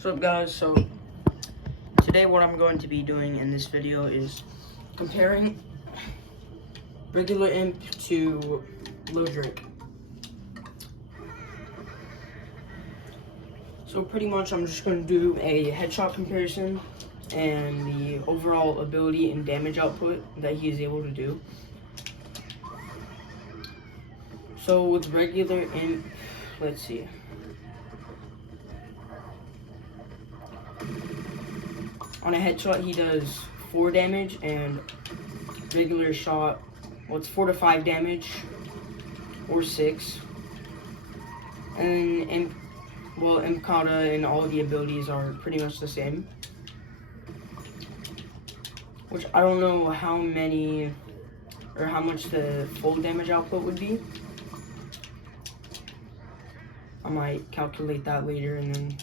What's up, guys? So today what I'm going to be doing in this video is comparing regular imp to low Drake. So pretty much I'm just going to do a headshot comparison and the overall ability and damage output that he is able to do. So with regular imp, let's see. On a headshot, he does 4 damage, and regular shot, well, it's 4 to 5 damage, or 6. And imp kata and all of the abilities are pretty much the same. Which I don't know how many, or how much the full damage output would be. I might calculate that later and then.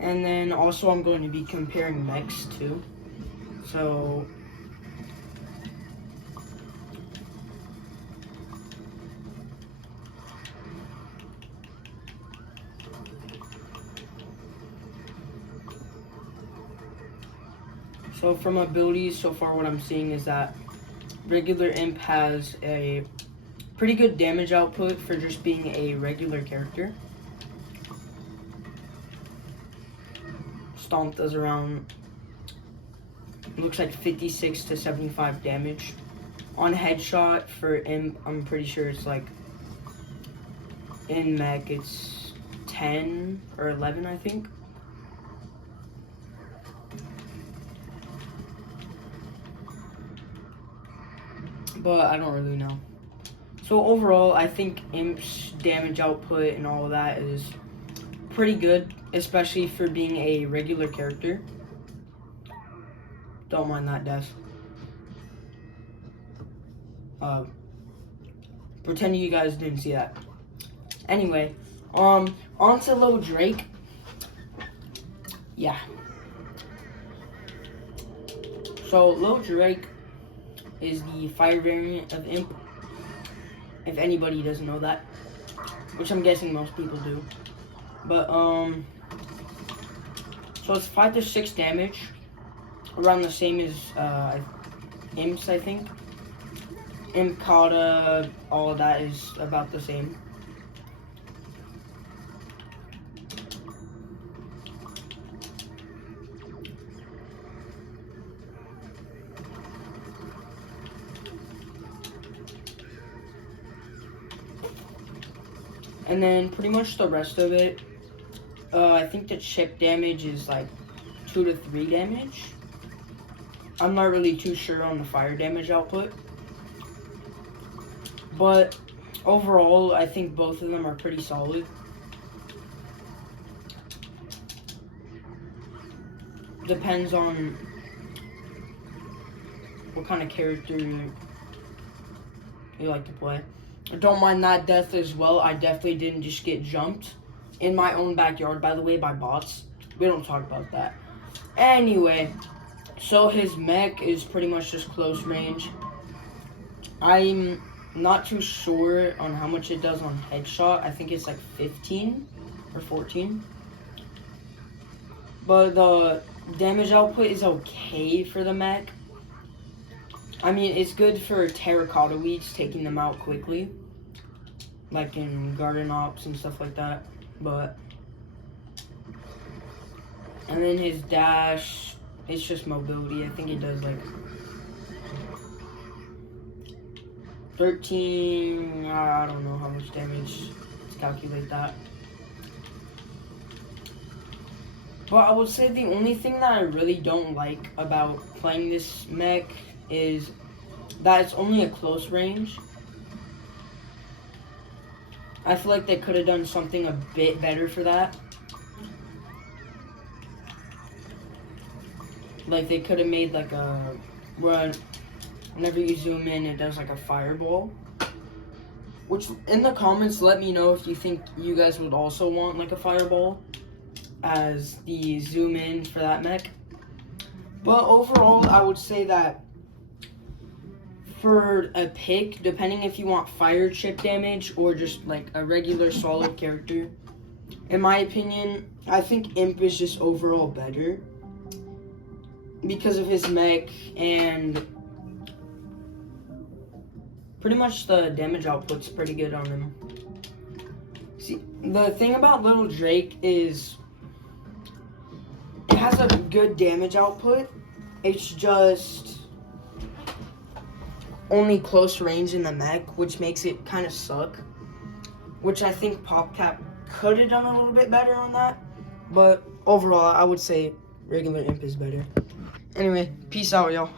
And then also I'm going to be comparing mechs too. So from abilities, so far what I'm seeing is that regular imp has a pretty good damage output for just being a regular character. Stomp does around, looks like 56 to 75 damage. On headshot for imp, I'm pretty sure it's like, in mech it's 10 or 11, I think. But I don't really know. So overall, I think imp's damage output and all of that is pretty good, especially for being a regular character. Don't mind that, Death. Pretend you guys didn't see that. Anyway, on to low Drake. Yeah. So low Drake is the fire variant of imp, if anybody doesn't know that, which I'm guessing most people do. But so it's 5 to 6 damage, around the same as imps, I think. Imp kata, all of that is about the same. And then pretty much the rest of it, I think the chip damage is like 2 to 3 damage. I'm not really too sure on the fire damage output. But overall, I think both of them are pretty solid. Depends on what kind of character you like to play. Don't mind that, Death, as well. I definitely didn't just get jumped in my own backyard, by the way, by bots. We don't talk about that. Anyway, so his mech is pretty much just close range. I'm not too sure on how much it does on headshot. I think it's like 15 or 14. But the damage output is okay for the mech. I mean, it's good for terracotta weeks, taking them out quickly, like in garden ops and stuff like that. But and then his dash, it's just mobility. I think it does like 13. I don't know how much damage. Let's calculate that. But I would say the only thing that I really don't like about playing this mech is that it's only a close range. I feel like they could have done something a bit better for that. Like they could have made like a run. Whenever you zoom in, it does like a fireball. Which in the comments, let me know if you think you guys would also want like a fireball. as the zoom in for that mech. But overall, I would say that for a pick, depending if you want fire chip damage or just like a regular solid character, in my opinion, I think Imp is just overall better because of his mech and pretty much the damage output's pretty good on him. See, the thing about Little Drake is it has a good damage output. It's just only close range in the mech, which makes it kind of suck. Which I think PopCap could have done a little bit better on that. But overall, I would say regular Imp is better. Anyway, peace out, y'all.